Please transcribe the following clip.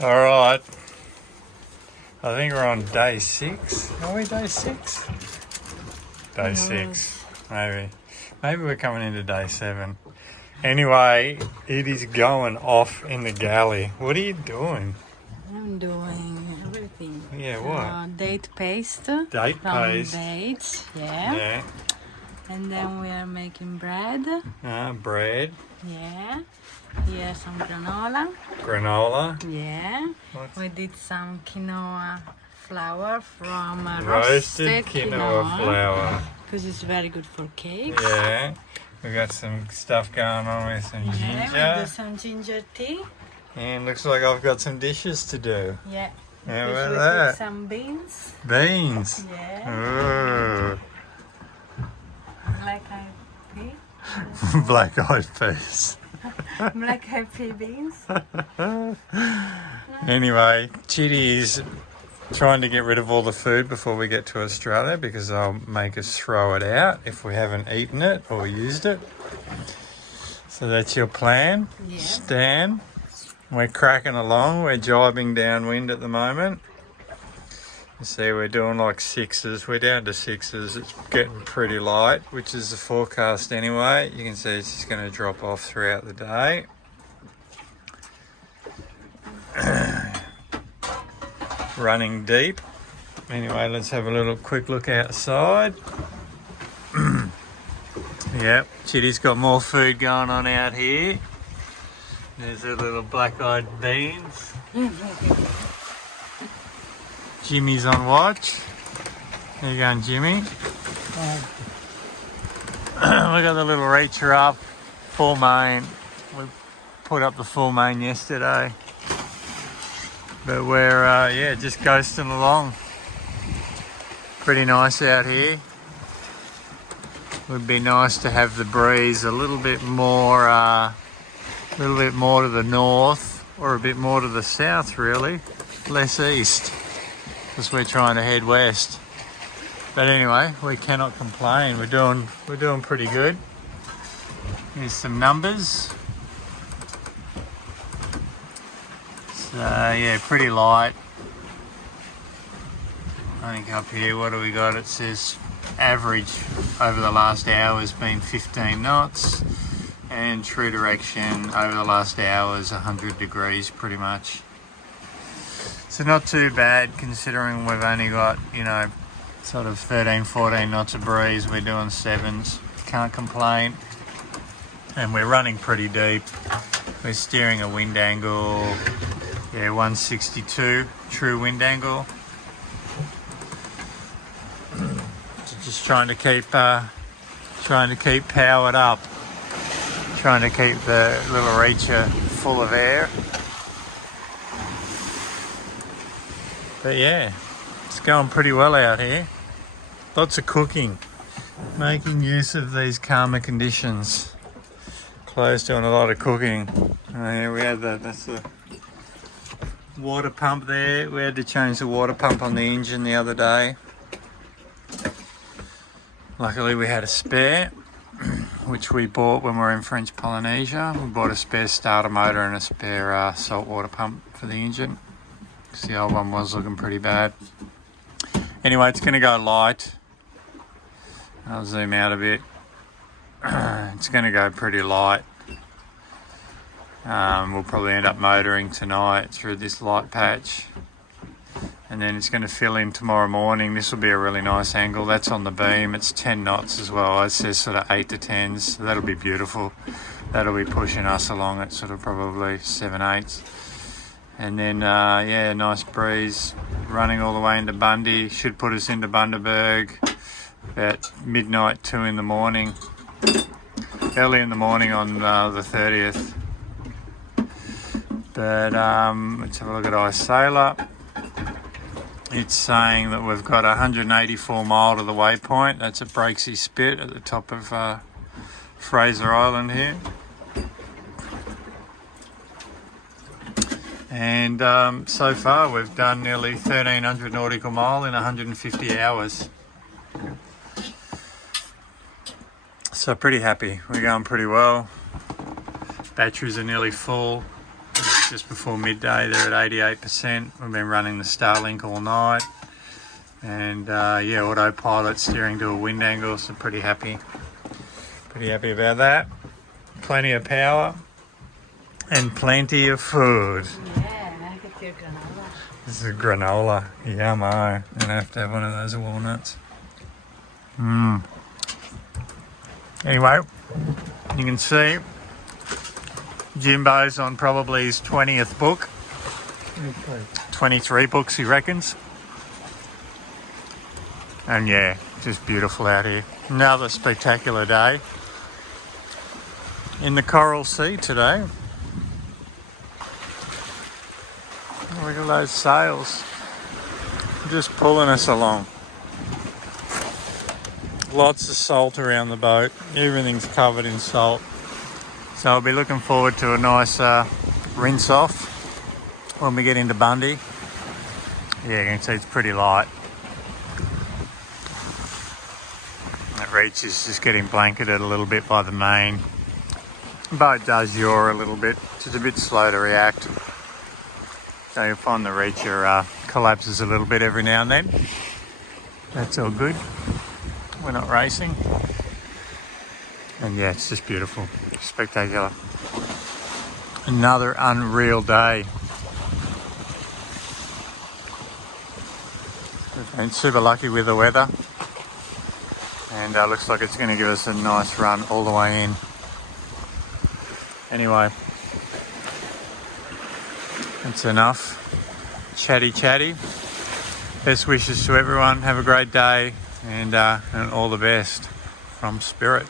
All right. I think we're on day 6. Are we day 6? Day 6, maybe. Maybe we're coming into day 7. Anyway, it is going off in the galley. What are you doing? I'm doing everything. Yeah, what? Date paste. Date from paste. Dates, yeah. Yeah. And then we are making bread. Bread. Yeah. Here's some granola. Granola. Yeah. What's We did some quinoa flour from roasted quinoa flour. because it's very good for cakes. Yeah. We got some stuff going on with some Yeah, ginger. we do some ginger tea. And looks like I've got some dishes to do. Yeah. How Because about we that? cook some beans. Beans. Yeah. Ooh. Black eyed pea. Black-eyed peas. Black eyed pea beans. Anyway, Chitty is trying to get rid of all the food before we get to Australia because they'll make us throw it out if we haven't eaten it or used it. So that's your plan, Yeah. Stan. We're cracking along. We're jibing downwind at the moment. You see, we're doing like 6s. We're down to 6s. It's getting pretty light, which is the forecast anyway. You can see it's just going to drop off throughout the day. Running deep. Anyway, let's have a quick look outside. Yep, Chitty's got more food going on out here. There's the little black-eyed beans. Jimmy's on watch. There you going, Jimmy. We got the little reacher up, full main. We put up the full main yesterday. But we're, yeah, just coasting along. Pretty nice out here. Would be nice to have the breeze a little bit more to the north or a bit more to the south, really. Less east, because we're trying to head west. But anyway, we cannot complain. We're doing pretty good. Here's some numbers. So yeah, pretty light. I think up here, what do we got? It says average over the last hour has been 15 knots and true direction over the last hour is 100 degrees pretty much. So not too bad considering we've only got, you know, sort of 13-14 knots of breeze. We're doing 7s, can't complain. And we're running pretty deep. We're steering a wind angle, yeah, 162 true wind angle. Just trying to keep powered up, trying to keep the little reacher full of air. But yeah, it's going pretty well out here. Lots of cooking, making use of these calmer conditions. Chloe's doing a lot of cooking. Yeah, we had that's the water pump there. We had to change the water pump on the engine the other day. Luckily we had a spare, which we bought when we were in French Polynesia. We bought a spare starter motor and a spare salt water pump for the engine, because the old one was looking pretty bad. Anyway, it's going to go light. I'll zoom out a bit. It's going to go pretty light. We'll probably end up motoring tonight through this light patch. And then it's going to fill in tomorrow morning. This will be a really nice angle. That's on the beam. It's 10 knots as well. It says sort of 8 to 10s. So that'll be beautiful. That'll be pushing us along at sort of probably 7/8. And then, yeah, nice breeze running all the way into Bundy. Should put us into Bundaberg at midnight, 2 in the morning. Early in the morning on the 30th. But let's have a look at Ice Sailor. It's saying that we've got 184 mile to the waypoint. That's at Breaksea Spit at the top of Fraser Island here. And so far we've done nearly 1,300 nautical mile in 150 hours. So pretty happy. We're going pretty well. Batteries are nearly full. just before midday. They're at 88%. We've been running the Starlink all night. And yeah, autopilot steering to a wind angle, so pretty happy. Pretty happy about that. Plenty of power and plenty of food. Yeah, get your granola. This is granola. Yummo. I'm gonna have to have one of those walnuts. Anyway, you can see Jimbo's on probably his 20th book. 23 books, he reckons. And yeah, just beautiful out here. Another spectacular day in the Coral Sea today. Look at those sails, just pulling us along. Lots of salt around the boat. Everything's covered in salt. So I'll be looking forward to a nice rinse off when we get into Bundy. Yeah, you can see it's pretty light. That reach is just getting blanketed a little bit by the main. The boat does yaw a little bit, just a bit slow to react. So you'll find the reacher collapses a little bit every now and then. That's all good. We're not racing. And yeah, it's just beautiful, spectacular. Another unreal day. We've been super lucky with the weather. And looks like it's going to give us a nice run all the way in. Anyway, that's enough chatty. Best wishes to everyone. Have a great day and all the best from Spirit.